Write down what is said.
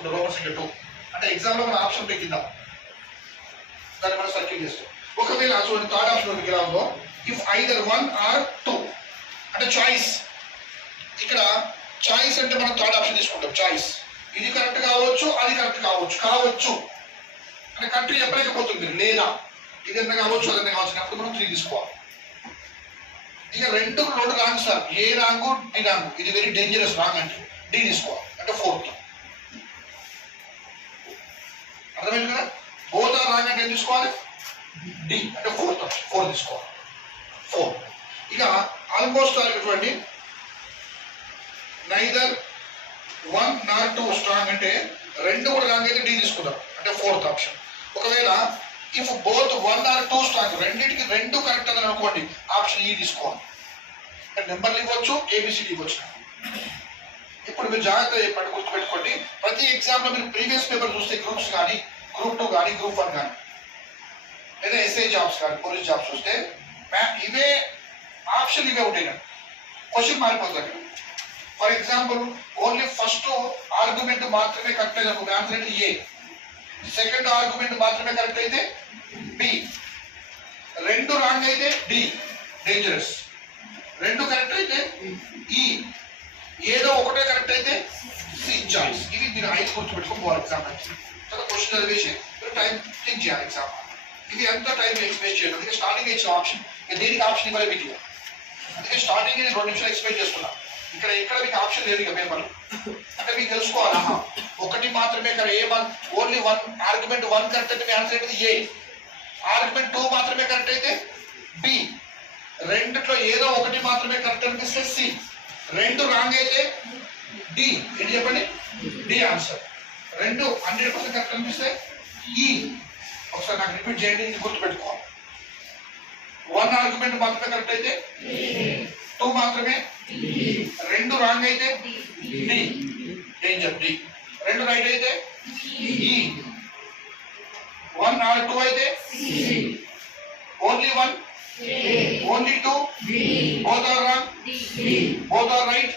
రాసుకుంటాం రోమన్ సంఖ్య 2 అంటే ఎగ్జామ్లో మన ఆప్షన్ పెట్టిందాం దాన్ని మనం సర్కిల్ చేస్తాం. ఒకవేళ చూడండి థర్డ్ ఆప్షన్ ఎలా ఉందో ఇఫ్ ఐదర్ 1 ఆర్ 2 అంటే చాయిస్. ఇక్కడ చాయిస్ అంటే మనం థర్డ్ ఆప్షన్ తీసుకుంటాం. చాయిస్ ఇది కరెక్ట్ కావచ్చు అది కరెక్ట్ కావచ్చు అంటే కంట్రీ చెప్పలేకపోతుంది లేదా ఇదన్నా కావచ్చు అదన్నా కావచ్చు అప్పుడు మనం 3 తీసుకోవాలి. ఇక రెండు రాంగ్ సార్ ఏ రాంగు డి రాంగు ఇది వెరీ డేంజరస్ రాంగ్ అంటే డి తీసుకోవాలి అంటే 4th. అర్థమైంది కదా? బోత్ ఆర్ రాంగ్ అంటే ఏం తీసుకోవాలి డి అంటే 4th 4 తీసుకోవాలి 4. ఇక ఆల్మోస్ట్ చూడండి నైదర్ 1 nor 2 స్ట్రాంగ్ అంటే రెండు కూడా రాంగ్ అయితే డి తీసుకుందాం అంటే 4th ఆప్షన్. ఒకవేళ ఇఫ్ బోత్ 1 or 2 స్ట్రాంగ్ రెండింటికి రెండు కరెక్ట్ అని అనుకోండి ఆప్షన్ ఈ తీసుకోవాలి. నెంబర్లు ఇవ్వచ్చు ఏబిసిడి ఇవ్వచ్చు. ఇప్పుడు మీరు జాగ్రత్త చెప్పండి గుర్తుపెట్టుకోండి ప్రతి ఎగ్జామ్లో మీరు ప్రీవియస్ పేపర్ చూస్తే గ్రూప్స్ కానీ గ్రూప్ 2 కానీ గ్రూప్ 1 కానీ లేదా ఎస్ఐ జాబ్స్ కానీ పోలీస్ జాబ్స్ చూస్తే ఇవే ఆప్షన్ ఇవే ఉంటాయి. క్వశ్చన్ మారిపోతుంది. For example only first argument మాత్రమే కరెక్ట్ అయితే ఆన్సర్ అయితే ఏ, సెకండ్ ఆర్గ్యుమెంట్ మాత్రమే కరెక్ట్ అయితే బి, రెండు రాంగ్ అయితే డి డేంజరస్, రెండు కరెక్ట్ అయితే ఈ, ఏదో ఒకటే కరెక్ట్ అయితే సి చాయిస్. ఇవి మీరు 5 గుర్తుపెట్టుకుని పోవాలి ఎగ్జామ్ నుంచి. క్వశ్చన్ చదివేసి మీరు టైం థింక్ చేయాలి ఎగ్జామ్. ఇది ఎంత టైం వేస్ట్ చేయడం. అందుకే స్టార్టింగ్ ఇచ్చిన ఆప్షన్ దేనికి ఆప్షన్ ఇవ్వాలి మీకు. అందుకే స్టార్టింగ్ 2 నిమిషాలు ఎక్స్ప్లెయిన్ చేస్తున్నా. ఇక్కడ మీకు ఆప్షన్ లేదు ఇక పేపర్ అంటే మీకు తెలుసుకోవాలి. ఒకటి మాత్రమే ఓన్లీ 1 ఆర్గ్యుమెంట్ 1 కరెక్ట్ అయితే మీ ఆన్సర్ అయితే ఏ, ఆర్గ్యుమెంట్ 2 మాత్రమే కరెక్ట్ అయితే బి, రెండిట్లో ఏదో ఒకటి మాత్రమే కరెక్ట్ అనిపిస్తే సి, రెండు రాంగ్ అయితే డి. ఏంటి చెప్పండి డి ఆన్సర్. రెండు 100% కరెక్ట్ అనిపిస్తే ఈ. ఒకసారి నాకు రిపీట్ చేయండి ఇది గుర్తుపెట్టుకోవాలి. 1 ఆర్గ్యుమెంట్ మాత్రమే కరెక్ట్ అయితే 2 మాత్రమే, రెండు రాంగ్ అయితే డి డేంజర్ డి, రెండు రైట్ అయితే ఈ, 1 or 2 అయితే only 1 only 2 both are wrong both are right